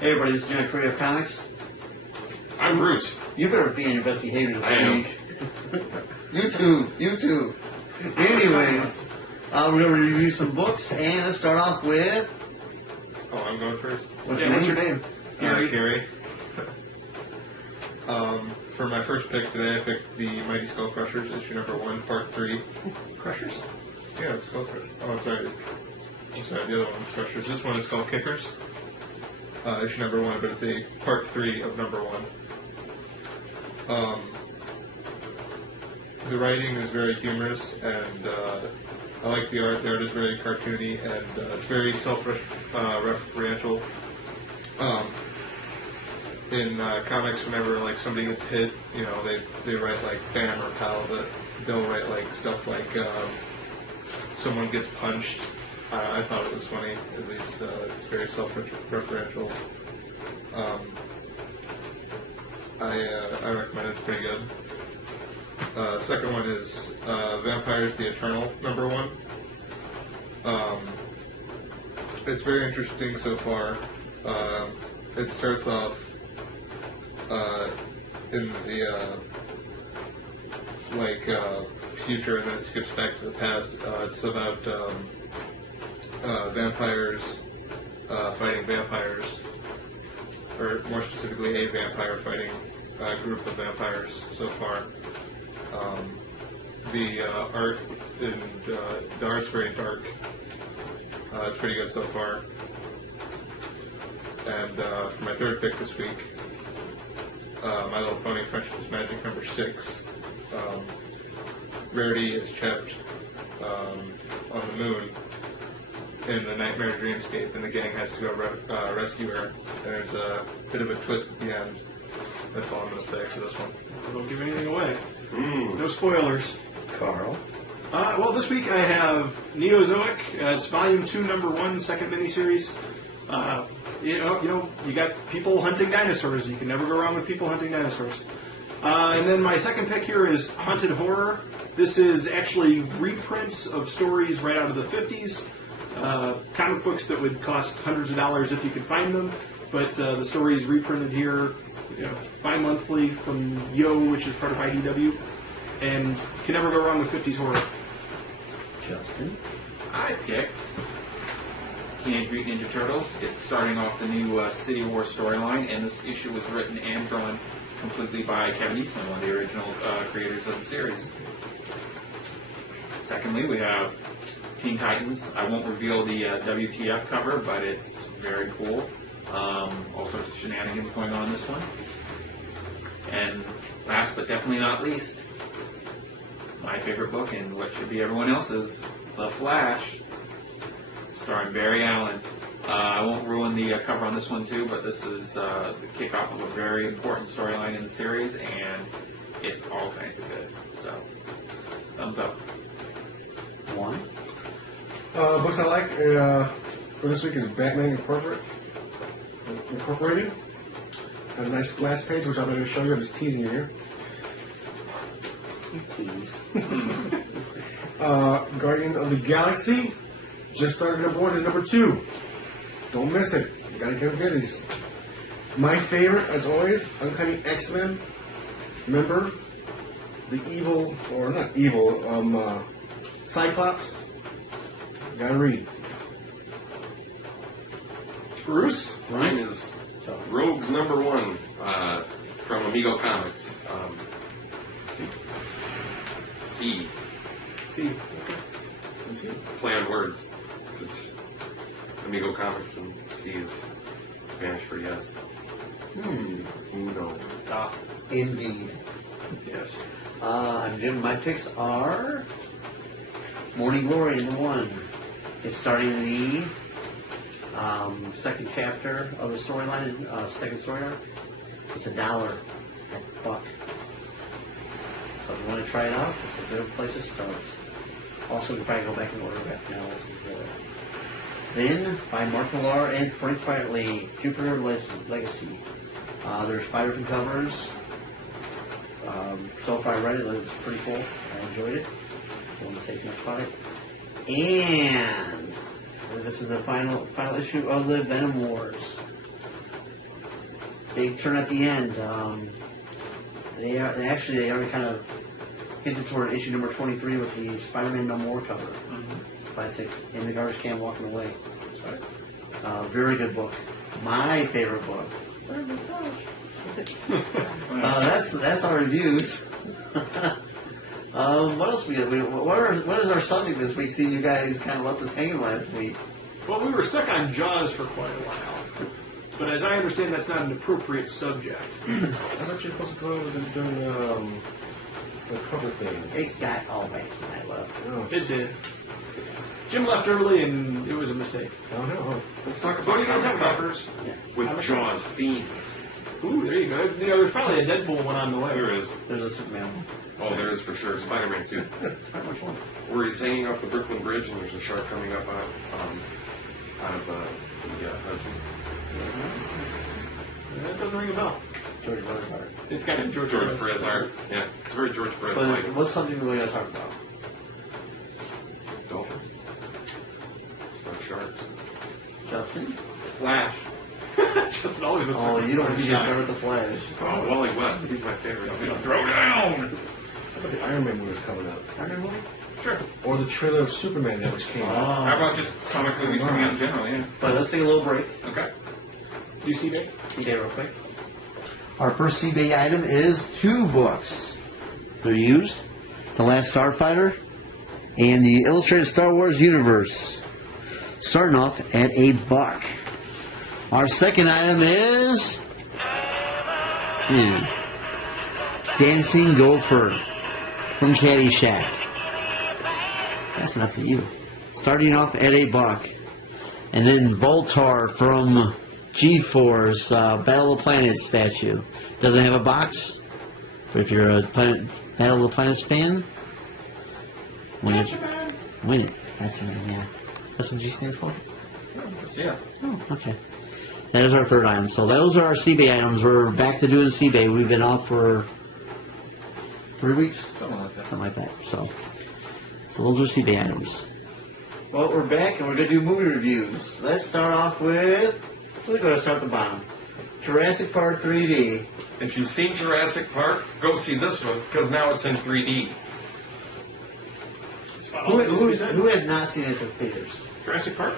Hey everybody, this is John Creative Comics. I'm Bruce. You better be on your best behavior this I week. You too. Anyways, we're going to review some books, and let's start off with... Oh, I'm going first? What's your name? Gary. For my first pick today, I picked the Mighty Skull Crushers, issue number 1, part 3. Crushers? Yeah, it's Skull Crushers. Oh, I'm sorry, the other one's Crushers. This one is Skull Kickers. Issue number 1, but it's a part 3 of number 1. The writing is very humorous, and I like the art. The art is very cartoony, and it's very self-referential. In comics, whenever like somebody gets hit, you know, they write like bam or pow, but they'll write like stuff like someone gets punched. I thought it was funny. At least it's very self-referential. I recommend it. It's pretty good. Second one is Vampires the Eternal, number 1. It's very interesting so far. It starts off in the future, and then it skips back to the past. It's about vampires fighting vampires, or more specifically, a vampire fighting a group of vampires so far. The art and the art's very dark. It's pretty good so far. And for my third pick this week, My Little Pony Friendship's Magic number 6. Rarity is trapped on the moon in the nightmare dreamscape, and the gang has to go rescue her. There's a bit of a twist at the end. That's all I'm going to say for this one. Don't give anything away. No spoilers. Carl. Well, this week I have Neozoic. It's Volume 2, Number 1, second miniseries. You got people hunting dinosaurs. You can never go wrong with people hunting dinosaurs. And then my second pick here is Haunted Horror. This is actually reprints of stories right out of the 50s. Comic books that would cost hundreds of dollars if you could find them. But the stories reprinted here, bi-monthly from Yo, which is part of IDW. And can never go wrong with 50s horror. Justin. I picked Teenage Mutant Ninja Turtles. It's starting off the new City War storyline, and this issue was written and drawn completely by Kevin Eastman, one of the original creators of the series. Secondly, we have Teen Titans. I won't reveal the WTF cover, but it's very cool. All sorts of shenanigans going on in this one. And last but definitely not least, my favorite book and what should be everyone else's, The Flash, starring Barry Allen. I won't ruin the cover on this one too, but this is the kickoff of a very important storyline in the series, and it's all kinds of good. So, thumbs up. One. Books I like for this week is Batman Incorporated. Has a nice splash page, which I'm going to show you. I'm just teasing you here. You tease. Guardians of the Galaxy just started number 1. Is number 2. Don't miss it. You gotta get it. My favorite, as always, Uncanny X-Men. Remember the evil, or not evil, Cyclops. You gotta read. Bruce? Mine is Rogues number 1 from Amigo Comics. C. See. Play on words. It's Amigo Comics, and C is Spanish for yes. Uno. Indeed. Yes. I'm Jim. My picks are Morning Glory, number 1. It's starting the second chapter of the storyline, second story arc. It's $1 at Buck. So if you want to try it out, it's a good place to start. Also, you can probably go back and order back now. Then, by Mark Millar and Frank Quietly, Jupiter Legacy. There's 5 different covers. So far I read it, it's pretty cool. I enjoyed it. I don't want to say too much about it. And this is the final issue of the Venom Wars. big turn at the end. They already kind of hinted toward issue number 23 with the Spider-Man No More cover. Classic. In the garbage can walking away. That's right. Very good book. My favorite book. That's our reviews. What else we got? What is our subject this week? Seeing you guys kind of left us hanging last week. Well, we were stuck on Jaws for quite a while. But as I understand, that's not an appropriate subject. I thought you were supposed to go over and doing the cover things. It got I left. Oh, It did. Jim left early, and it was a mistake. oh no. Let's talk What are about you going to talk comic about? covers with Jaws themes. Ooh, there you go. You know, there's probably a Deadpool one on the way. There is. There's a Superman one. Oh, there is for sure. Spider-Man 2. Which one? Where he's hanging off the Brooklyn Bridge and there's a shark coming up out of the Hudson. That doesn't ring a bell. George Buzzard. It's got a George Perez art. Yeah, it's very George Perez But like. what's something we gotta talk about? Dolphins. It's not sharks. Justin? Flash. Justin always was. Oh, you don't get started with the Flash. Oh, Wally West. He's my favorite. Throw down! How about the Iron Man movie's coming out? Iron Man movie? Sure. Or the trailer of Superman that just came out. How about just comic movies coming out in general, yeah. But let's take a little break. Okay. You see that? Cbay real quick. Our first Cbay item is 2 books. They're used. The Last Starfighter and the Illustrated Star Wars Universe. Starting off at $1. Our second item is Dancing Gopher from Caddyshack. That's enough for you. Starting off at $1. And then Voltar from G-Force, Battle of the Planets statue. Doesn't have a box, but if you're a Battle of the Planets fan, win it. Win it. Yeah. That's what G stands for? Yeah. Oh, okay. That is our third item. So those are our Cbay items. We're back to doing Cbay. We've been off for 3 weeks? Something like that. Something like that. So those are Cbay items. Well, we're back and we're going to do movie reviews. Let's start off with... We're going to start at the bottom. Jurassic Park 3D. If you've seen Jurassic Park, go see this one, because now it's in 3D. Who has not seen it in theaters? Jurassic Park?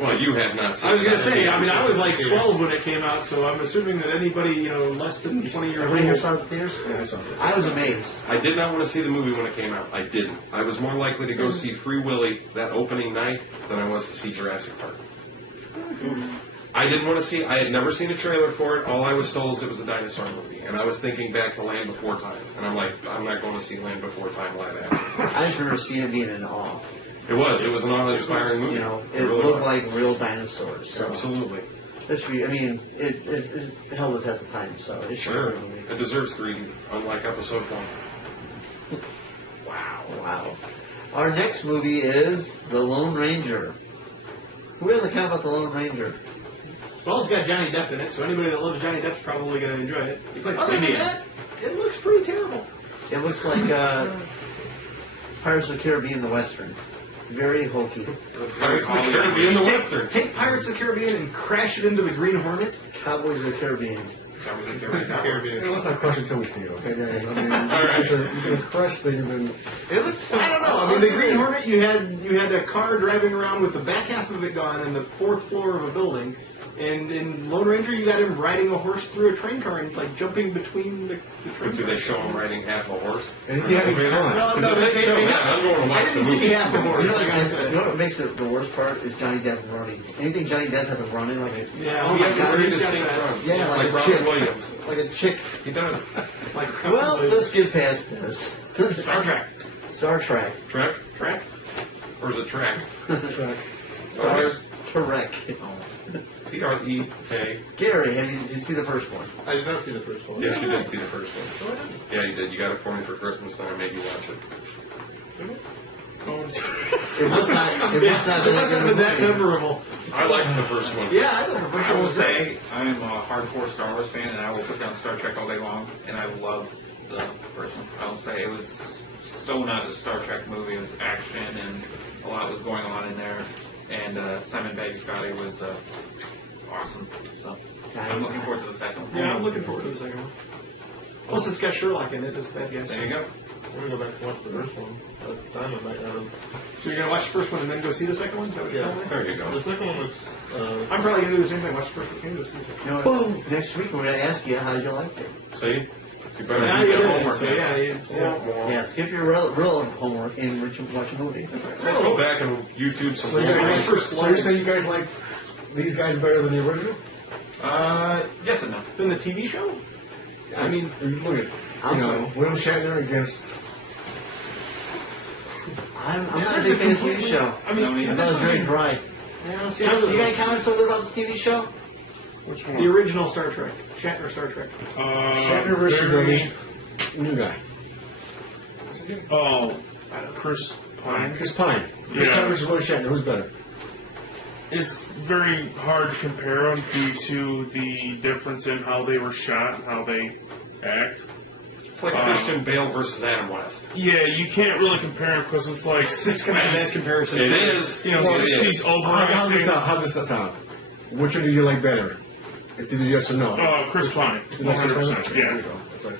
Well, you have not seen I was it. going to say, I mean, I was like 12 when it came out, so I'm assuming that anybody, less than 20 years Everybody here old. saw it in theaters? Yeah, I saw this. I was amazed. I did not want to see the movie when it came out. I didn't. I was more likely to go see Free Willy that opening night than I was to see Jurassic Park. I didn't want to see. I had never seen a trailer for it. All I was told is it was a dinosaur movie, and I was thinking back to Land Before Time, and I'm like, I'm not going to see Land Before Time live action. I just remember seeing it being in awe. It was an awe-inspiring movie. You know, it really looked was. like real dinosaurs. So Absolutely. this should be, I mean, it held the test of time, so it should Sure. be a movie. It deserves 3D, unlike Episode 1. Wow. Our next movie is The Lone Ranger. Who has a comment about The Lone Ranger? Well, it's got Johnny Depp in it, so anybody that loves Johnny Depp's probably going to enjoy it. He plays Other than Indian. that, it looks pretty terrible. It looks like Pirates of the Caribbean, the Western. Very hokey. Pirates of the Caribbean, the Western. Take Pirates of the Caribbean and crash it into the Green Hornet. Cowboys of the Caribbean. Hey, let's not crush it till we see it, okay, guys? I mean, right. you're going to crush things and... It looks, I don't know. I mean, the Green Hornet, you had a car driving around with the back half of it gone and the 4th floor of a building. And in Lone Ranger, you got him riding a horse through a train car and it's like jumping between the train Do they show him riding half a horse? And is he having fun? No, If they show that, I'm going to I watch the didn't see movie. half the horse. You know, I gotta what, say. you know what makes it the worst part is Johnny Depp running. Anything Johnny Depp has to run in, like a, Yeah, oh he my has a god, very He's a got distinct that. run. Yeah, like a Robin chick. Williams. like a chick. He does. Like, Well, let's get past this. Star Trek. Star Trek. Trek? Or is it track? Star Trek. T-R-E-K. Gary, did you see the first one? I did not see the first one. Yes, you did see the first one. Yeah, you did. You got it for me for Christmas, and I made you watch it. It must not. It must not It wasn't been that memorable. I liked the first one. Yeah, I thought the first I one will was great. say I am a hardcore Star Wars fan, and I will put down Star Trek all day long. And I love the first one. I will say it was so not a Star Trek movie. It was action, and a lot was going on in there. And Simon Baggy Scotty was awesome. So I'm looking forward to the second one. Yeah, I'm looking forward to the second one. Plus, it's got Sherlock in it as bad guys. There you go. I'm gonna go back and watch the first one. By the time I might have So you're gonna watch the first one and then go see the second one? Is that what you're telling me? There you go. The second one looks. I'm probably gonna do the same thing. Watch the first one and go see the second one. You know, next week we're going to ask you how did you like it. See? You better Yeah, do you your did. homework. So man. yeah. Yeah, skip your real homework and watch a movie. Let's go back and YouTube some So you're movies. saying you guys like these guys better than the original? Yes and no. Then the TV show? I mean, look at William Shatner against. I'm not a big fan of the TV show. I mean, I thought it was very dry. Yeah, see, You got any comments over there about this TV show? Which one? the original Star Trek, Shatner Star Trek. Shatner versus the new guy. Oh, Chris Pine. Chris Pine. Chris Yeah. Pine versus William Shatner. Who's better? It's very hard to compare them due to the difference in how they were shot and how they act. It's like Christian Bale versus Adam West. Yeah, you can't really compare them because it's like It's kind of a bad 60s, comparison. It is. you know, Well, it 60s is. How's this overacting. sound? How's this sound? Which one do you like better? It's either yes or no. Chris Pine, You like Chris Pine? 100%. There Yeah. you go. That's like,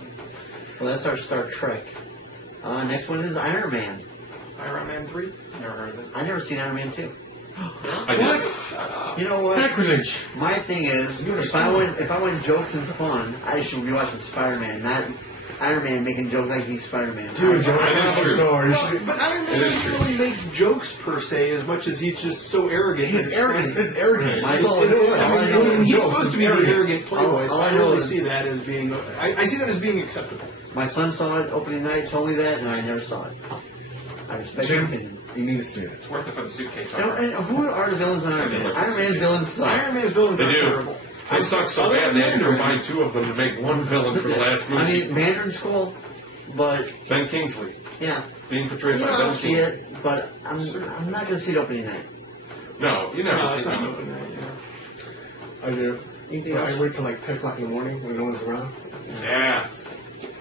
Well, that's our Star Trek. Next one is Iron Man. Iron Man 3. Never heard of it. I never seen Iron Man 2. I did. You know what? sacrilege. My thing is, if I want jokes and fun, I should be watching Spider-Man, not Iron Man making jokes like he's Spider-Man. Dude, Joe, I That is know true. story. You should- But Iron Man doesn't really make jokes per se as much as he's just so arrogant. He's arrogant. It's arrogance. My- That's all it is. I I mean, He's jokes, supposed to be it's the arrogance. arrogant playboy, so All I I know really is- see that as being. I see that as being acceptable. My son saw it opening night, told me that, and I never saw it. I respect your Jim, opinion. you need to see it. It's worth it for the suitcase. You know, and who are the villains in Iron Man? Iron Man's villains suck. Iron Man's villains They are do. terrible. They suck so bad they had to combine two of them to make one villain for the last movie. I mean, Mandarin's cool, but Ben Kingsley, yeah. being portrayed You know, by I'll Ben see Kingsley. it, but I'm not going to see it opening night. No, you never No, see it's not him. open night, yeah. I do. Anything But I else? wait till like 10 o'clock in the morning when no one's around. Yes.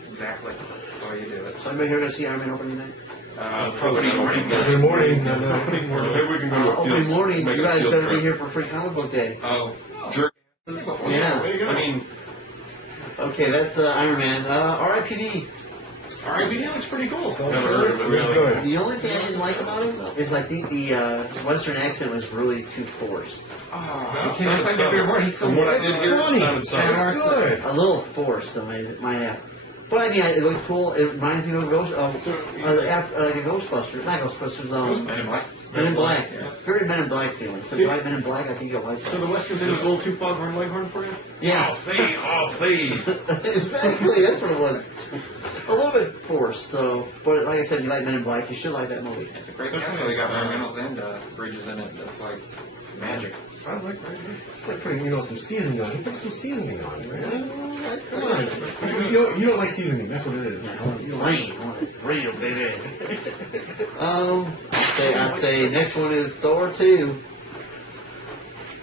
Exactly. That's why you do it. So anybody here going to see Iron Man opening night? Probably not opening In night. the morning. Maybe we can go to a field. Opening morning, make you a guys field better be trip. here for free comic book day. Oh, Jerk. Yeah. I mean, Okay, that's Iron Man. R.I.P.D. R.I.P.D. looks pretty cool. So never heard of it It was really. good. The only thing I didn't like about it is I think the Western accent was really too forced. sounds like every word. He's so From what I good. did hear, it sounded It's solid. good. A little forced, I mean, it might have. But I mean, it looked cool. It reminds me of Ghostbusters. Not Ghostbusters, Men in Black. Men in Black. Yeah. Very Men in Black feeling. So if you like Men in Black, I think you'll like So it. the Western thing was a little too foghorn leghorn for you? Yeah, I'll see. exactly. That's what it was. A little bit forced, so. But like I said, if you like Men in Black, you should like that movie. It's a great cast. So they got Ryan Reynolds and Bridges in it. That's like magic. I like that. It's like putting, some seasoning on. You put some seasoning on, man. Come on. You don't like seasoning. That's what it is. Lame. I want it real, baby. I say next one is Thor 2.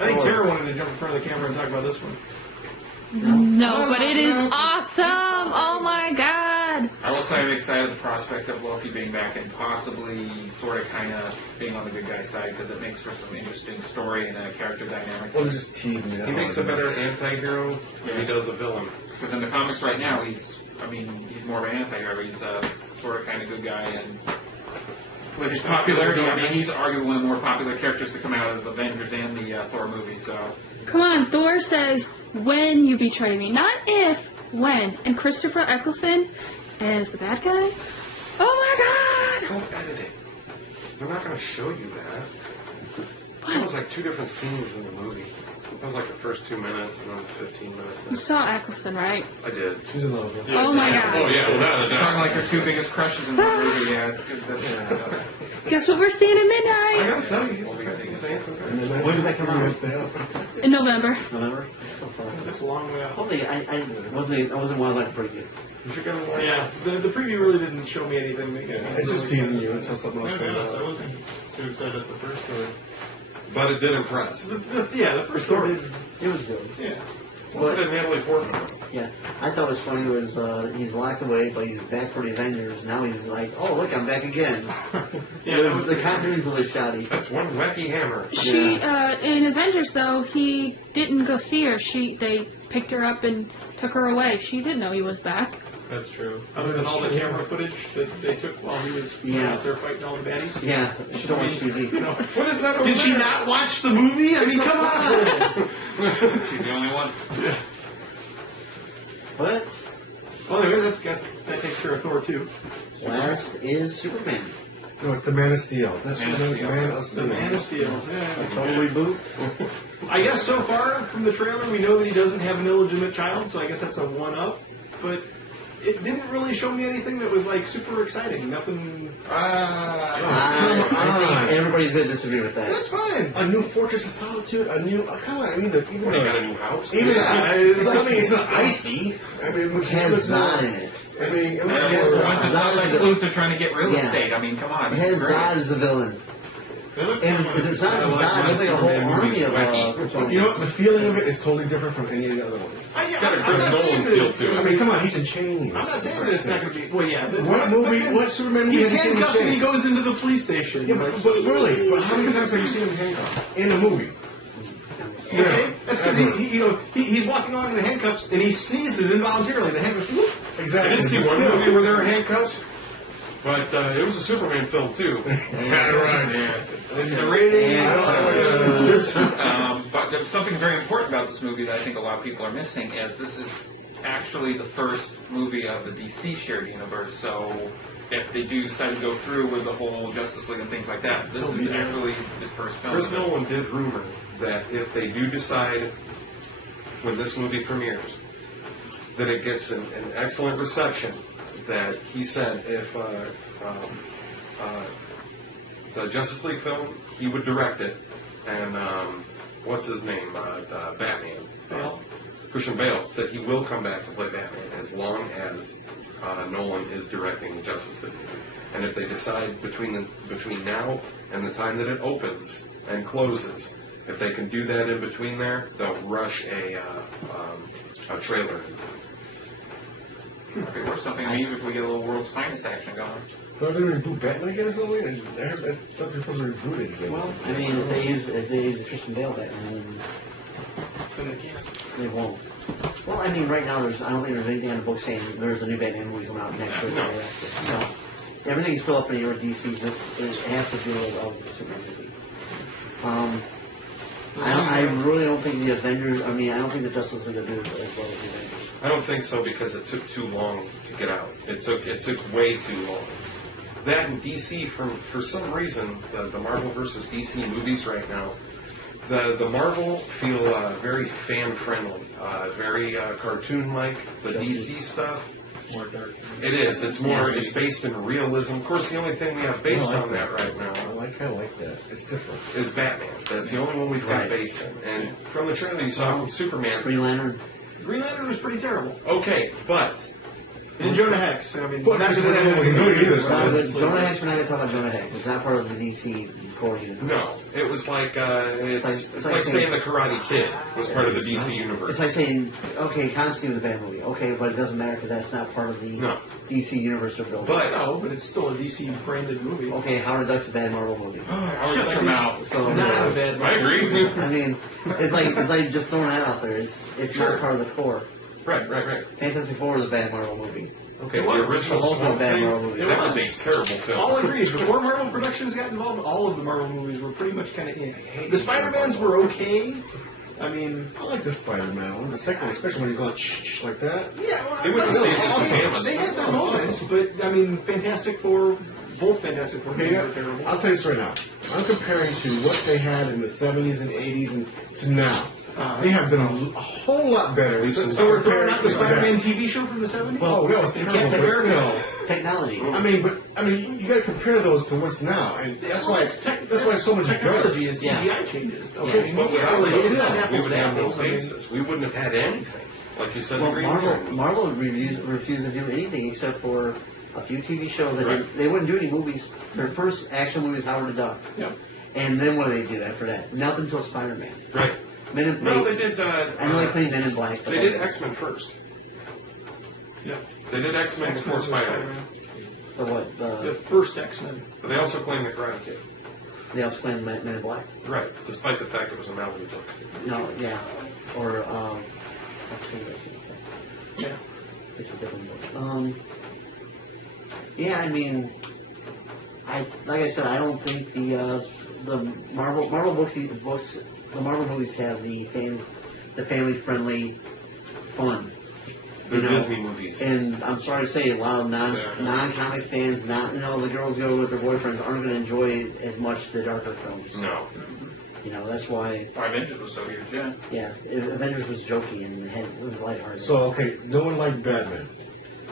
I think Tara wanted to jump in front of the camera and talk about this one. No, but it is awesome! Oh my god! I will say I'm excited at the prospect of Loki being back and possibly sort of kind of being on the good guy's side because it makes for some interesting story and character dynamics. Well, just tease me. He makes a better anti-hero than he does a villain. Because in the comics right now, he's more of an anti-hero. He's a sort of kind of good guy, and with his popularity, I mean, he's arguably one of the more popular characters to come out of Avengers and the Thor movies. So Come on, Thor says, when you betray me. Not if, when. And Christopher Eccleston as the bad guy? Oh my god! Don't edit it. They're not going to show you that. That was like two different scenes in the movie. That was like the first 2 minutes and then the 15 You minutes. saw Eccleston, right? I did. She's in love with him. Oh my Oh god. yeah, without a talking doubt. like their two biggest crushes in one movie. Yeah, it's good. That's, Guess what we're seeing at I midnight? gotta tell you. We'll be seeing it. When does that come out? Stay up. In November. November? It's still far. That's a long way out. Hopefully, I wasn't one like pretty good. You should go watch. Yeah, the preview really didn't show me anything. It's just teasing you until something else To be comes honest, I out. wasn't too excited at the first story. But it did impress. The first Thor did. It was good. Yeah. What's it, Natalie Portman? Yeah, I thought it was funny was he's locked away, but he's back for the Avengers. Now he's like, oh look, I'm back again. The continuity's a little shoddy. That's one wacky hammer. She in Avengers though, he didn't go see her. They picked her up and took her away. She didn't know he was back. That's true. Other than all the camera footage that they took while he was out there fighting all the baddies. Yeah, she don't watch TV. You know, What is that over did she there? not watch the movie? I mean, come on. She's the only one. But Well, anyways, I guess that takes care of Thor 2. last is Superman. No, it's the Man of Steel. That's Man of the Steel. Man of The Steel. Man of Steel. Yeah. Total reboot. I guess so far from the trailer, we know that he doesn't have an illegitimate child, so I guess that's a one-up. But it didn't really show me anything that was like super exciting. Nothing. I think everybody's gonna disagree with that. That's fine. A new Fortress of Solitude. A new. Come on. I mean, even What, he got a new house? even Yeah. I mean, it's not icy. I mean, which It looks has Zod more- in it. I mean, it looks Yeah, more. once it's not Lex Luthor trying to get real estate. I mean, come on. It This is has great. Zod as a villain. If it's not Zod, it's like a whole army of You know what? The feeling of it is totally different from any of the other ones. It's got a I'm Chris not Nolan saying feel that- to I it. mean, come on, he's in chains. I'm not saying that it's not going to be. Well, yeah. What movie? What Superman movie He's have you seen in handcuffed and he chains? goes into the police station. Yeah, but really, but how many times have you seen him handcuffed in a movie? Okay, that's because he's walking along in the handcuffs and he sneezes involuntarily. The handcuffs. Whoop. Exactly. I did see But one still- movie where there were handcuffs, but it was a Superman film too. Yeah, right. The rating. And But there's something very important about this movie that I think a lot of people are missing, is this is actually the first movie of the DC shared universe. So if they do decide to go through with the whole Justice League and things like that, this is actually the first film. Chris Nolan did rumor that if they do decide, when this movie premieres, that it gets an excellent reception, that he said if the Justice League film, he would direct it, and what's his name, Batman, Christian Bale, said he will come back to play Batman as long as Nolan is directing the Justice League movie. And if they decide between now and the time that it opens and closes, if they can do that in between there, they'll rush a trailer. Could be worth something. Maybe if we get a little World's Finest action going. But are they going to reboot Batman again or something? I thought they were supposed to reboot it again. well, I mean, if they use the Christian Bale Batman, then they won't. Well, I mean, right now I don't think there's anything on the book saying there's a new Batman movie coming out next year. No. Everything's still up in the air with DC. It has to do with Superman movie. I really don't think the Avengers. I mean, I don't think the Justice League will do as well as the Avengers. I don't think so because it took too long to get out. It took way too long. That and DC, for some reason, the Marvel versus DC movies right now, the Marvel feel very fan friendly, very cartoon like. The DC stuff, More dark. it is. It's more. It's based in realism. Of course, the only thing we have based on that right now I kind of like that. It's different. is Batman. That's the only one we've got Right. based in. And from the trailer you saw from Superman, Green Lantern. Green Lantern was pretty terrible. okay, but And Jonah Hex. I mean, But not Christopher that Nolan wasn't doing it either, so Justice League. Jonah Hex. We're not going to talk about Jonah Hex. It's not part of the DC core universe. no, it was like it's It's like like saying saying- the Karate Kid was part of the DC universe. It's like saying, okay, Constantine was a bad movie. Okay, but it doesn't matter because that's not part of the No. DC universe they're building. But No, but it's still a DC branded movie. Okay, Howard the Duck's a bad Marvel movie. Shut your mouth. So Not a bad movie. I agree. I mean, it's like just throwing that out there. It's Sure. not part of the core. right. Fantastic Four was a bad Marvel movie. Okay, It the was. original The whole Swamp bad Thing, Marvel movie. It that was was. a terrible film. All agreed. Before Marvel Productions got involved, all of the Marvel movies were pretty much kind of in. The Spider-Mans were okay. I mean, I like the Spider-Man one. The second, especially when you go like, shh, like that. yeah, well, They wouldn't say just awesome. Samus. They had their moments, but I mean, Fantastic Four, both Fantastic Four Okay, movies were terrible. I'll tell you this right now. I'm comparing to what they had in the 70s and 80s and to now. They have done a whole lot better. So we're throwing out the Spider-Man TV show from the 70s? Oh, that was terrible. Captain but America. still. Technology. I mean, you got to compare those to what's now, and that's why it's so much better. technology and Yeah. CGI changes. Yeah. Okay, But yeah, without really, those, it's not we apples would to have no apples. I mean, basis. We wouldn't have had anything. Like you said, the Well, Green Marvel Lantern. would refuse to do anything except for a few TV shows. They wouldn't do any movies. Their first action movie is Howard the Duck. yeah. And then what do they do after that? Nothing until Spider-Man. Right. No, they did. I know they played Men in Black. But They did X-Men first. Yeah. They did X-Men before Spider-Man. The what? The first X-Men. But they also claimed the Karate Kid. They also played Men in Black. Right, despite the fact it was a Malvin book. No, yeah. Or, actually, Yeah. it's a different book. Yeah, I mean, like I said, I don't think the Marvel books, the Marvel movies have the family friendly fun. The Disney movies. And I'm sorry to say, a lot of non-comic fans, the girls go with their boyfriends, aren't going to enjoy as much the darker films. No. That's why. Avengers was so huge, yeah. Yeah, Avengers was jokey and it was lighthearted. So, okay, no one liked Batman.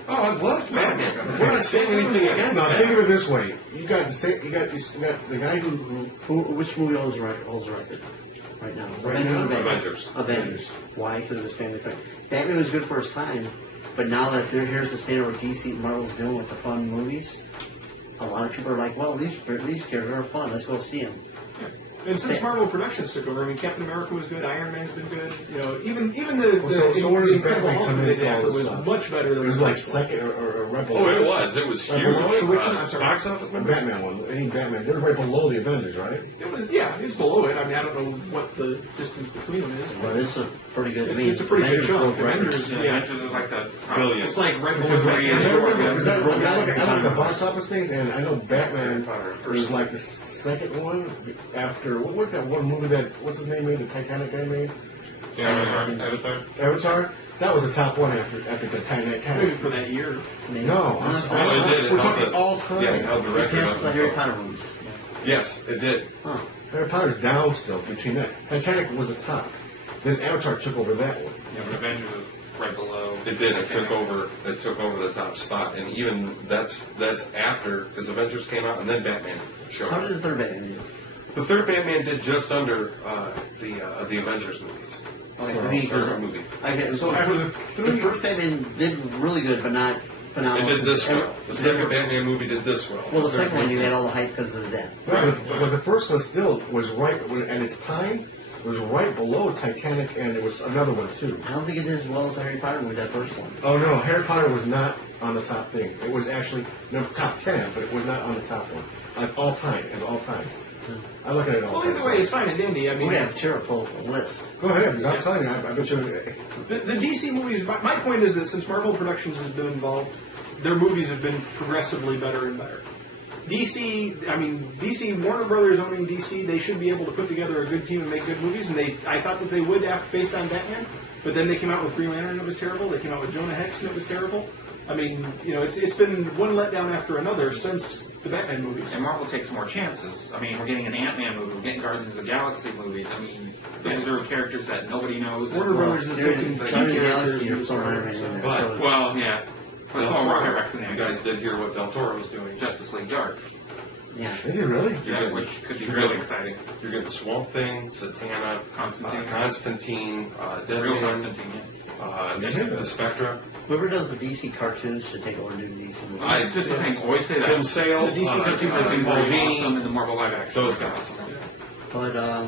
Oh, I loved Batman. We're not saying anything against Now, that. think of it this way: you got the guy Which movie holds the record right now? Avengers. Why? Because it was family friendly. Batman was good for his time, but now that here's the standard what DC and Marvel's doing with the fun movies, a lot of people are like, well, these characters are fun. Let's go see them. And since Marvel Productions took over, I mean, Captain America was good, Iron Man's been good. Even the so where does Incredible Batman Hulk come that into they did all after this was stuff? much better than It was the like first one. second or right below. Oh, it was. It was huge. So which one? I'm sorry. Box office The number? Batman one. Any Batman. They're right below the Avengers, right? It's below it. I mean, I don't know what the distance between them is. But it's a pretty good. It's a pretty good chunk. Avengers Avengers, Yeah, Avengers is like the top. Billion. It's like Red Bull. Because I look at the box office things, and I know Batman was like the second one after what was that one movie that what's his name made, the Titanic guy made? Avatar. That was the top one after the Maybe Titanic. for that year. No, it we're held talking the- all time. Yeah, it held the record Canceled the Harry up. Potter movies. Yes, it did. Huh. Harry Potter's down still between that. Titanic was the top. Then Avatar took over that one. Yeah, but Avengers was right below. It did. It took over the top spot, and even that's after because Avengers came out and then Batman showed How up. did the third Batman do? The third Batman did just under the Avengers movies. Okay, I mean, Or movie. So after the first Batman did really good, but not It phenomenal. did this well. The second Batman movie did this well. Well, the second one, you had all the hype because of the death. But the first one still was right, and its time was right below Titanic, and it was another one too. I don't think it did as well as the Harry Potter movie, that first one. Oh no, Harry Potter was not on the top thing. It was actually top 10, but it was not on the top one. It's all time. It's all time. I look at it all. Well, time. either way, it's fine and dandy. I We mean, have Tara pull up the list. Go ahead, because I'm telling you, I bet you. the DC movies. My point is that since Marvel Productions has been involved, their movies have been progressively better and better. DC, Warner Brothers owning DC, they should be able to put together a good team and make good movies, and I thought that they would based on Batman, but then they came out with Green Lantern and it was terrible, they came out with Jonah Hex and it was terrible. I mean, it's been one letdown after another since the Batman movies. And Marvel takes more chances. I mean, we're getting an Ant-Man movie, we're getting Guardians of the Galaxy movies. I mean, those are characters that nobody knows. Warner Brothers is taking Guardians of key the Galaxy characters or and some Iron Man in there. So it's- Well, yeah. But it's all Rocket Raccoon. You guys did hear what Del Toro was doing. Justice League Dark. yeah. Is it really? Yeah, which could be really exciting. You're getting Swamp Thing, Satana, Constantine. Deadman, Real Constantine, yeah. the Spectra. Whoever does the DC cartoons should take over and do the DC movies. That's just the thing. Always say that. Tim Sale, The DC does seem to be Paul really Dini, awesome in the Marvel live action. those guys. But, I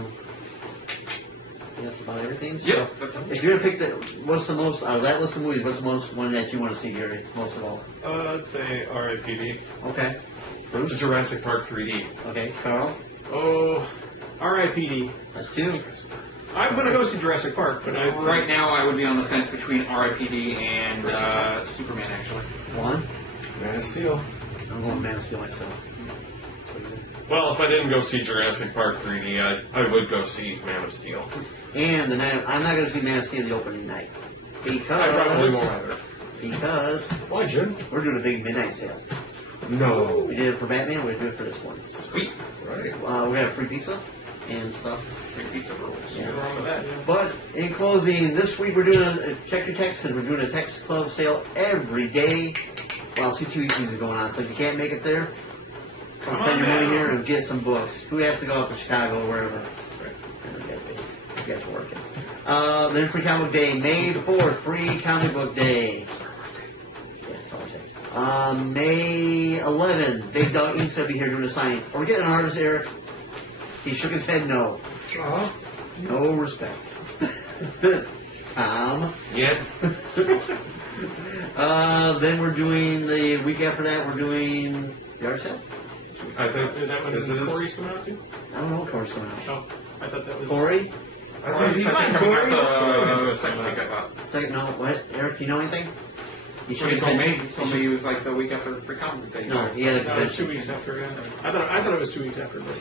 think that's about everything. So Yeah, that's if you're going to pick what's the most, out of that list of movies, what's the most one that you want to see, Gary, most of all? I'd say R.I.P.D. Okay. Bruce? Jurassic Park 3D. Okay. Carl? Oh, R.I.P.D. That's two. I'm going to go see Jurassic Park, but Right now, I would be on the fence between R.I.P.D. and Superman, actually. One? Man of Steel. I'm going Man of Steel myself. That's what you do. Well, if I didn't go see Jurassic Park 3D, I would go see Man of Steel. And the night, I'm not going to see Man of Steel the opening night. I probably won't Because either. Why, Jim? we're doing a big midnight sale. No. We did it for Batman, we're going to do it for this one. Sweet. Right. We have free pizza and stuff. Free pizza rolls. Yeah. Nothing wrong with that. But in closing, this week we're doing check your text because we're doing a text club sale every day while C2E2 is going on. So if you can't make it there, come spend your money here and get some books. Who has to go out to Chicago or wherever? You guys are working. Then Free Comic Book Day, May 4th, Free Comic Book Day. Yeah, that's all I'm saying. May 11th, Big Dog Inks will be here doing a signing. Are we getting an artist, Eric? He shook his head no. No respect. Tom. Yeah. Then we're doing the week after that. We're doing yard sale. I think. Is that when Is it Corey's coming out too? I don't know what Corey's coming out. Oh, I thought that was. Corey. I thought you said Second week, I thought. Second, no. What? Eric, you know anything? You He told me. He told me he was like the week after the free comic day. No, he had a No, it was 2 convention. weeks after. Yeah. I thought it was 2 weeks after. But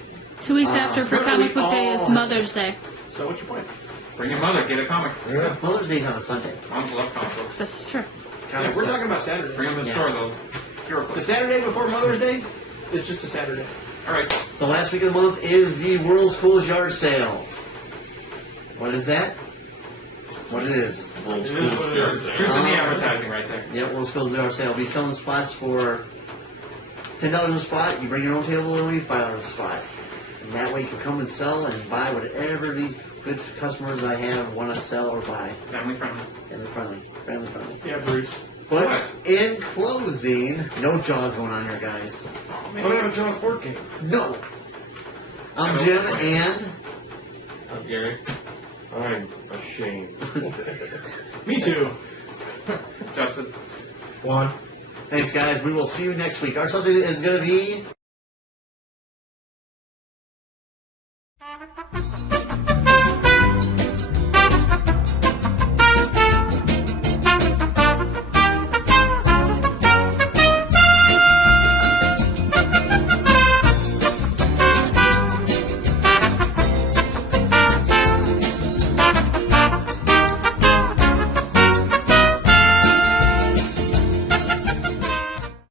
2 weeks after for comic book day is Mother's Day. so what's your point? Bring your mother, get a comic. Yeah. Mother's Day's on a Sunday. Moms love comic books. This is true. Yeah, we're talking about Saturday. Bring them to the Yeah. store though. Hero The Clip. Saturday before Mother's Day is just a Saturday. All right. The last week of the month is the World's Coolest Yard Sale. What is that? What it is? World's It is coolest what it yard is. sale. Truth in the advertising right there. Yeah, World's Coolest Yard Sale. We'll be selling spots for $10 a spot. You bring your own table, it'll be $5 a spot. And that way you can come and sell and buy whatever these good customers I have want to sell or buy. Family friendly. Family friendly. Family friendly. Yeah, Bruce. But What? in closing, no Jaws going on here, guys. What about John's board game? No. I'm Jim, and I'm Gary. I'm ashamed. Me too. Justin. One. thanks, guys. We will see you next week. Our subject is going to be